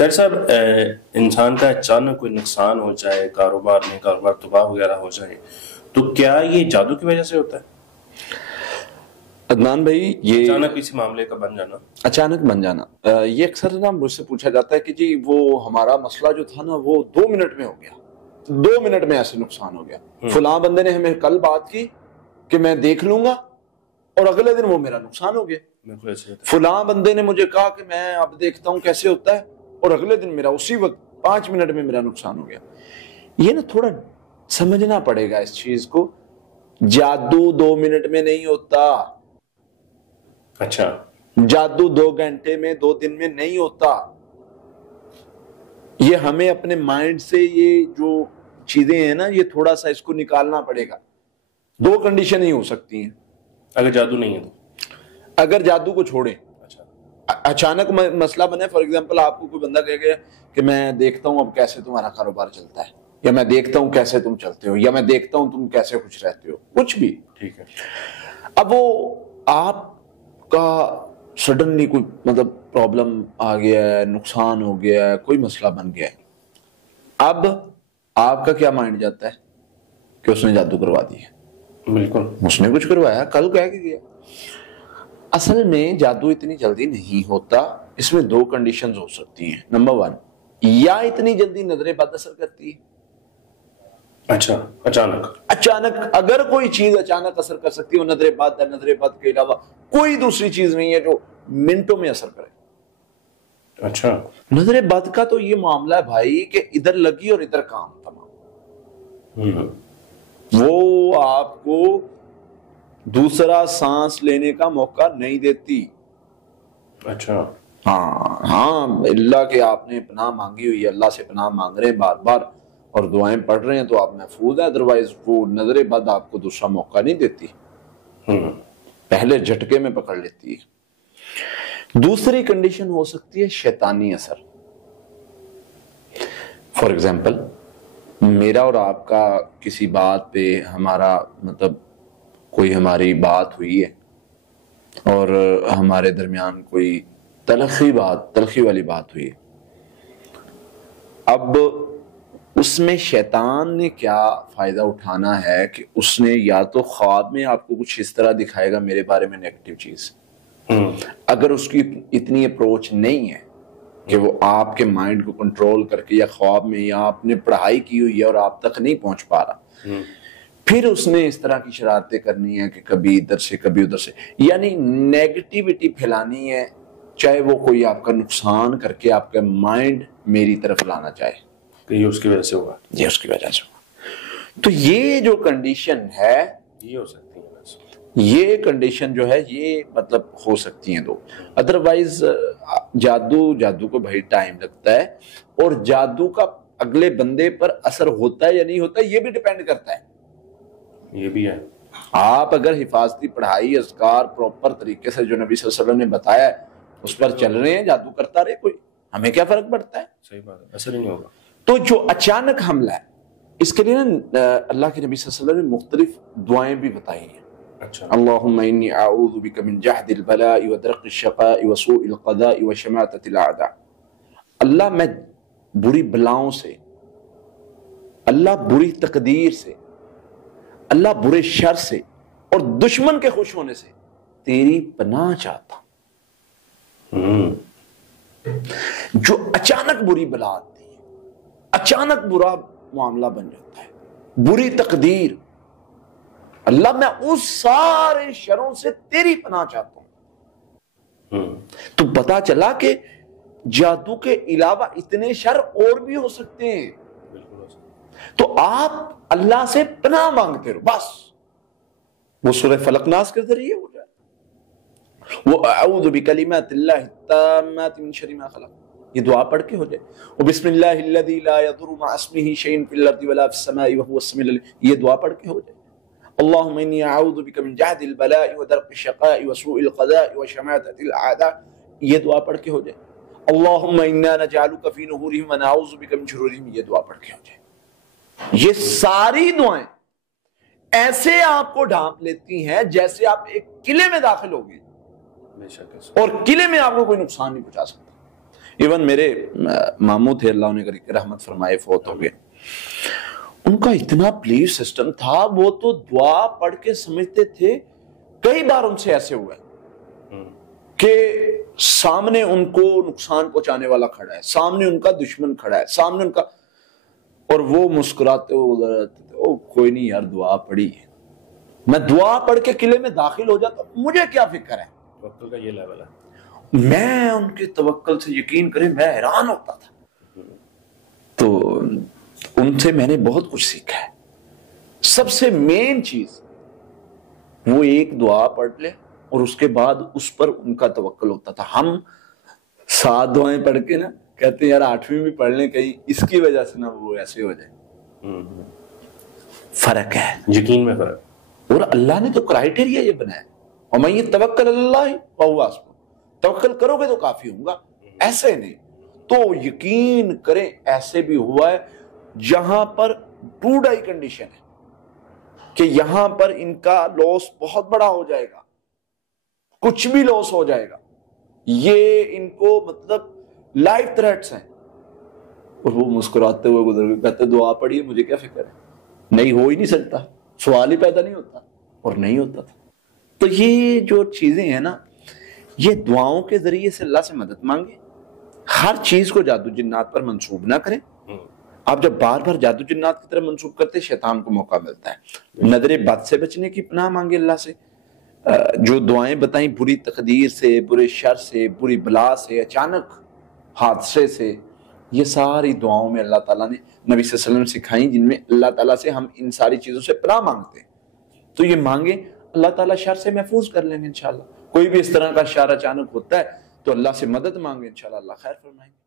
خیر صاحب، انسان کا اچانک کوئی نقصان ہو جائے کاروبار میں، کاروبار تباہ وغیرہ ہو جائے، تو کیا یہ جادو کی وجہ سے ہوتا ہے؟ عدنان بھائی، یہ اچانک کسی معاملے کا بن جانا، اچانک بن جانا، یہ اکثر نا مجھ سے پوچھا جاتا ہے کہ جی وہ ہمارا مسئلہ جو تھا نا وہ 2 منٹ میں ہو گیا، 2 منٹ میں ایسے نقصان ہو گیا، فلاں بندے نے ہمیں کل بات کی کہ میں دیکھ لوں گا اور اگلے دن وہ میرا نقصان ہو گیا، فلاں بندے نے مجھے کہا کہ میں اب دیکھتا ہوں کیسے ہوتا ہے اور اگلے دن میرا اسی وقت 5 منٹ میں میرا نقصان ہو گیا۔ یہ نا تھوڑا سمجھنا پڑے گا اس چیز کو، جادو 2 منٹ میں نہیں ہوتا، اچھا جادو 2 گھنٹے میں 2 دن میں نہیں ہوتا۔ یہ ہمیں اپنے مائنڈ سے یہ جو چیزیں ہیں نا یہ تھوڑا سا اس کو نکالنا پڑے گا۔ 2 کنڈیشن ہی ہو سکتی ہیں اگر جادو نہیں ہے تو، اگر جادو کو چھوڑیں، اچانک مسئلہ بنے، فار ایگزامپل آپ کو کوئی بندہ کہے گا کہ میں دیکھتا ہوں اب کیسے تمہارا کاروبار چلتا ہے، یا میں دیکھتا ہوں کیسے تم چلتے ہو، یا میں دیکھتا ہوں تم کیسے خوش رہتے ہو، کچھ بھی، ٹھیک ہے، اب وہ آپ کا سڈنلی کوئی مطلب پرابلم آ گیا ہے، نقصان ہو گیا ہے، کوئی مسئلہ بن گیا ہے، اب آپ کا کیا مائنڈ جاتا ہے کہ اس نے جادو کروا دیا، بالکل اس نے کچھ کروایا، کل کہہ کے گیا۔ اصل میں جادو اتنی جلدی نہیں ہوتا، اس میں 2 کنڈیشنز ہو سکتی ہیں۔ نمبر 1، یا اتنی جلدی نظر بد اثر کرتی ہے، اچھا اچانک اگر کوئی چیز اچانک اثر کر سکتی ہے، وہ نظر بد ہے، نظر بد کے علاوہ کوئی دوسری چیز نہیں ہے جو منٹوں میں اثر کرے۔ اچھا، نظر بد کا تو یہ معاملہ ہے بھائی کہ ادھر لگی اور ادھر کام تمام، وہ آپ کو دوسرا سانس لینے کا موقع نہیں دیتی۔ اچھا، ہاں اللہ کہ آپ نے پناہ مانگی ہوئی ہے، اللہ سے پناہ مانگ رہے ہیں بار بار اور دعائیں پڑھ رہے ہیں تو آپ محفوظ ہیں، ادروائز وہ نظر بد آپ کو دوسرا موقع نہیں دیتی، پہلے جھٹکے میں پکڑ لیتی ہے۔ دوسری کنڈیشن ہو سکتی ہے شیطانی اثر۔ فار ایگزامپل، میرا اور آپ کا کسی بات پہ ہمارا مطلب کوئی ہماری بات ہوئی ہے اور ہمارے درمیان کوئی تلخی والی بات ہوئی ہے، اب اس میں شیطان نے کیا فائدہ اٹھانا ہے کہ اس نے یا تو خواب میں آپ کو کچھ اس طرح دکھائے گا میرے بارے میں نیگیٹو چیز، اگر اس کی اتنی اپروچ نہیں ہے کہ وہ آپ کے مائنڈ کو کنٹرول کر کے، یا خواب میں، یا آپ نے پڑھائی کی ہوئی ہے اور آپ تک نہیں پہنچ پا رہا، پھر اس نے اس طرح کی شرارتیں کرنی ہے کہ کبھی ادھر سے کبھی ادھر سے، یعنی نیگیٹیوٹی پھیلانی ہے، چاہے وہ کوئی آپ کا نقصان کر کے آپ کا مائنڈ میری طرف لانا چاہے کہ یہ اس کی وجہ سے ہوا، یہ اس کی وجہ سے ہوا۔ تو یہ جو کنڈیشن ہے، یہ ہو سکتی ہے، یہ کنڈیشن جو ہے یہ مطلب ہو سکتی ہیں 2۔ ادروائز جادو کو بھائی ٹائم لگتا ہے، اور جادو کا اگلے بندے پر اثر ہوتا ہے یا نہیں ہوتا یہ بھی ڈیپینڈ کرتا ہے۔ یہ بھی ہے، آپ اگر حفاظتی پڑھائی، اذکار پراپر طریقے سے جو نبی صلی اللہ علیہ وسلم نے بتایا ہے اس پر چل رہے ہیں، جادو کرتا رہے کوئی، ہمیں کیا فرق پڑتا ہے؟ صحیح بات ہے، اثر ہی نہیں ہوگا۔ تو جو اچانک حملہ ہے اس کے لیے نا اللہ کے نبی صلی اللہ علیہ وسلم نے مختلف دعائیں بھی بتائی ہیں۔ اچھا، اللہم انی اعوذ بک من جہد البلاء ودرق الشقاء وسوء القضاء وشماتۃ الاعداء، اللہ میں بری بلاؤں سے، اللہ بری تقدیر سے، اللہ برے شر سے اور دشمن کے خوش ہونے سے تیری پناہ چاہتا ہوں۔ جو اچانک بری بلا آتی ہے، اچانک برا معاملہ بن جاتا ہے، بری تقدیر، اللہ میں اس سارے شروں سے تیری پناہ چاہتا ہوں۔ تو پتا چلا کہ جادو کے علاوہ اتنے شر اور بھی ہو سکتے ہیں، تو آپ اللہ سے پناہ مانگتے رہو، بس وہ سورہ فلق ناس کے ذریعے ہو جائے، وہ اعوذ بکلمات اللہ التامات من شر ما خلق، یہ دعا پڑھ کے ہو جائے، وہ بسم اللہ الذی لا یضر مع اسمہ شیء فی الارض ولا فی السماء وهو السمیع العلیم، یہ دعا پڑھ کے ہو جائے۔ اللہم انی اعوذ بک من جہد البلاء ودرق الشقاء وسوء القضاء وشماتۃ الاعداء، یہ دعا پڑھ کے ہو جائے۔ اللہم انا نجعلک فی نحورہم ونعوذ بک من شرورہم، یہ دعا پڑھ کے ہو جائے۔ یہ ساری دعائیں ایسے آپ کو ڈھانپ لیتی ہیں جیسے آپ ایک قلعے میں داخل ہو گئے، اور قلعے میں آپ کو کوئی نقصان نہیں پہنچا سکتا۔ ایون میرے ماموں تھے، اللہ انہیں رحمت فرمائے، فوت ہو گئے، ان کا اتنا بلیف سسٹم تھا، وہ تو دعا پڑھ کے سمجھتے تھے، کئی بار ان سے ایسے ہوا ہے کہ سامنے ان کو نقصان پہنچانے والا کھڑا ہے، سامنے ان کا دشمن کھڑا ہے، سامنے ان کا، اور وہ مسکراتے ہوئے کوئی نہیں یار دعا پڑھی ہے، میں دعا پڑھ کے قلعے میں داخل ہو جاتا ہوں، مجھے کیا فکر ہے۔ توکل کا یہ لیول ہے۔ میں ان کے توکل سے یقین کریں میں حیران ہوتا تھا۔ تو ان سے میں نے بہت کچھ سیکھا ہے۔ سب سے مین چیز وہ ایک دعا پڑھ لے اور اس کے بعد اس پر ان کا توکل ہوتا تھا۔ ہم 7 دعائیں پڑھ کے نا کہتے ہیں یار 8ویں بھی پڑھ لیں کہیں، اس کی وجہ سے نا وہ ایسے ہو جائے۔ فرق ہے، یقین میں فرق۔ اور اللہ نے تو کرائیٹیریا یہ بنایا، وَمَن يَتَوَكَّلْ عَلَى اللَّهِ فَهُوَ حَسْبُهُ، توکل کرو گے تو کافی ہوں گا، ایسے نہیں۔ تو یقین کریں ایسے بھی ہوا ہے جہاں پر 2 ڈائی کنڈیشن ہے کہ یہاں پر ان کا لاس بہت بڑا ہو جائے گا، کچھ بھی لاس ہو جائے گا، یہ ان کو مطلب لائف تھریٹس ہیں، اور وہ مسکراتے ہوئے گزر گئے، کہتے دعا پڑھیے مجھے کیا فکر ہے، نہیں ہو ہی نہیں سکتا، سوال ہی پیدا نہیں ہوتا، اور نہیں ہوتا تھا۔ تو یہ جو چیزیں ہیں نا، یہ دعاؤں کے ذریعے سے اللہ سے مدد مانگیں، ہر چیز کو جادو جنات پر منسوب نہ کریں۔ آپ جب بار بار جادو جنات کی طرف منسوب کرتے شیطان کو موقع ملتا ہے۔ نظر بد سے بچنے کی پناہ مانگے اللہ سے، جو دعائیں بتائیں بری تقدیر سے، برے شر سے، بری بلا سے، اچانک حادثے سے، یہ ساری دعاؤں میں اللہ تعالیٰ نے نبی صلی اللہ علیہ وسلم سکھائیں، جن میں اللہ تعالیٰ سے ہم ان ساری چیزوں سے پناہ مانگتے ہیں۔ تو یہ مانگیں، اللہ تعالیٰ شر سے محفوظ کر لیں گے انشاءاللہ۔ کوئی بھی اس طرح کا شر اچانک ہوتا ہے تو اللہ سے مدد مانگیں، انشاءاللہ اللہ خیر فرمائیں گے۔